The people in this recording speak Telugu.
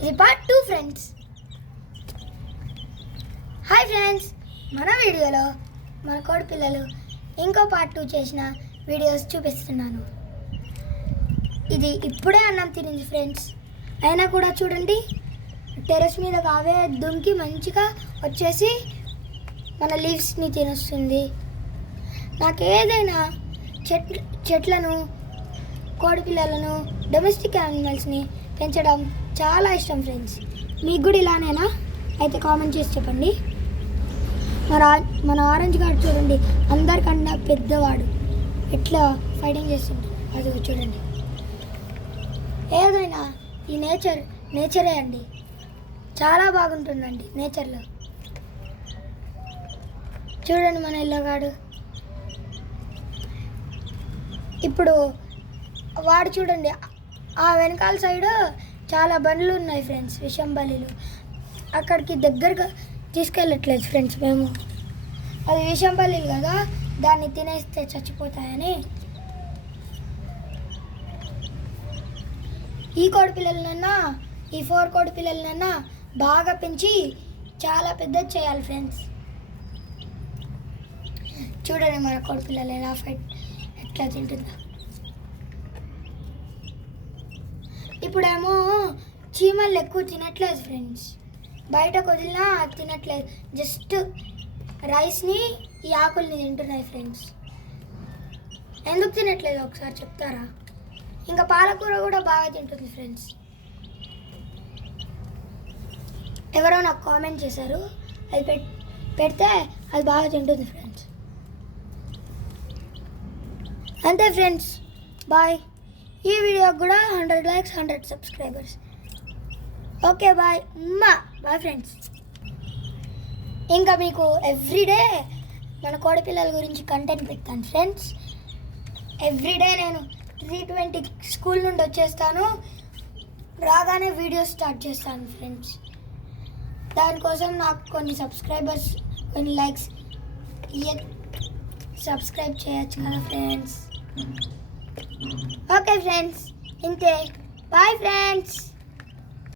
ఇది పార్ట్ 2 ఫ్రెండ్స్. హాయ్ ఫ్రెండ్స్, మన వీడియోలో మన కోడి పిల్లలు ఇంకో పార్ట్ 2 చేసిన వీడియోస్ చూపిస్తున్నాను. ఇది ఇప్పుడే అన్నం తినింది ఫ్రెండ్స్, అయినా కూడా చూడండి టెర్రస్ మీద కావే దుంకి మంచిగా వచ్చేసి మన లీవ్స్ని తినొస్తుంది. నాకు ఏదైనా చెట్లను, కోడి పిల్లలను, డొమెస్టిక్ యానిమల్స్ని పెంచడం చాలా ఇష్టం ఫ్రెండ్స్. మీకు కూడా ఇలానేనా? అయితే కామెంట్ చేసి చెప్పండి. మన ఆరెంజ్ గార్డ్ చూడండి, అందరికన్నా పెద్దవాడు ఎట్లా ఫైటింగ్ చేస్తుంటాడు. అది చూడండి. ఏదైనా ఈ నేచరే అండి, చాలా బాగుంటుందండి నేచర్లో. చూడండి మన ఇల్లగాడు. ఇప్పుడు వాడు చూడండి, ఆ వెనకాల సైడు చాలా బండ్లు ఉన్నాయి ఫ్రెండ్స్, విషం బల్లీలు. అక్కడికి దగ్గరగా తీసుకెళ్ళట్లేదు ఫ్రెండ్స్ మేము. అది విషం బల్లీలు కదా, దాన్ని తినేస్తే చచ్చిపోతాయని. ఈ కోడి పిల్లలనన్నా, ఈ 4 కోడి పిల్లలనన్నా బాగా పెంచి చాలా పెద్దది చేయాలి ఫ్రెండ్స్. చూడండి మన కోడి పిల్లలు ఎట్లా తింటుందో. ఇప్పుడేమో చీమలు ఎక్కువ తినట్లేదు ఫ్రెండ్స్, బయటకు వదిలినా తినట్లేదు, జస్ట్ రైస్ని, ఈ ఆకుల్ని తింటున్నాయి ఫ్రెండ్స్. ఎందుకు తినట్లేదు ఒకసారి చెప్తారా? ఇంకా పాలకూర కూడా బాగా తింటుంది ఫ్రెండ్స్. ఎవరో నాకు కామెంట్ చేశారు, అది పెడితే అది బాగా తింటుంది ఫ్రెండ్స్. అంతే ఫ్రెండ్స్, బాయ్. ఈ వీడియోకి కూడా 100 likes, 100 subscribers. Okay bye. Bye friends. ఇంకా మీకు ఎవ్రీడే మన కోడి పిల్లల గురించి కంటెంట్ పెడతాను ఫ్రెండ్స్. ఎవ్రీడే నేను 3:20 స్కూల్ నుండి వచ్చేస్తాను, రాగానే వీడియో స్టార్ట్ చేస్తాను ఫ్రెండ్స్. దానికోసం నాకు కొన్ని సబ్స్క్రైబర్స్, కొన్ని లైక్స్ సబ్స్క్రైబ్ చేయొచ్చు కదా ఫ్రెండ్స్. ఓకే ఫ్రెండ్స్, ఇంతే. Bye friends.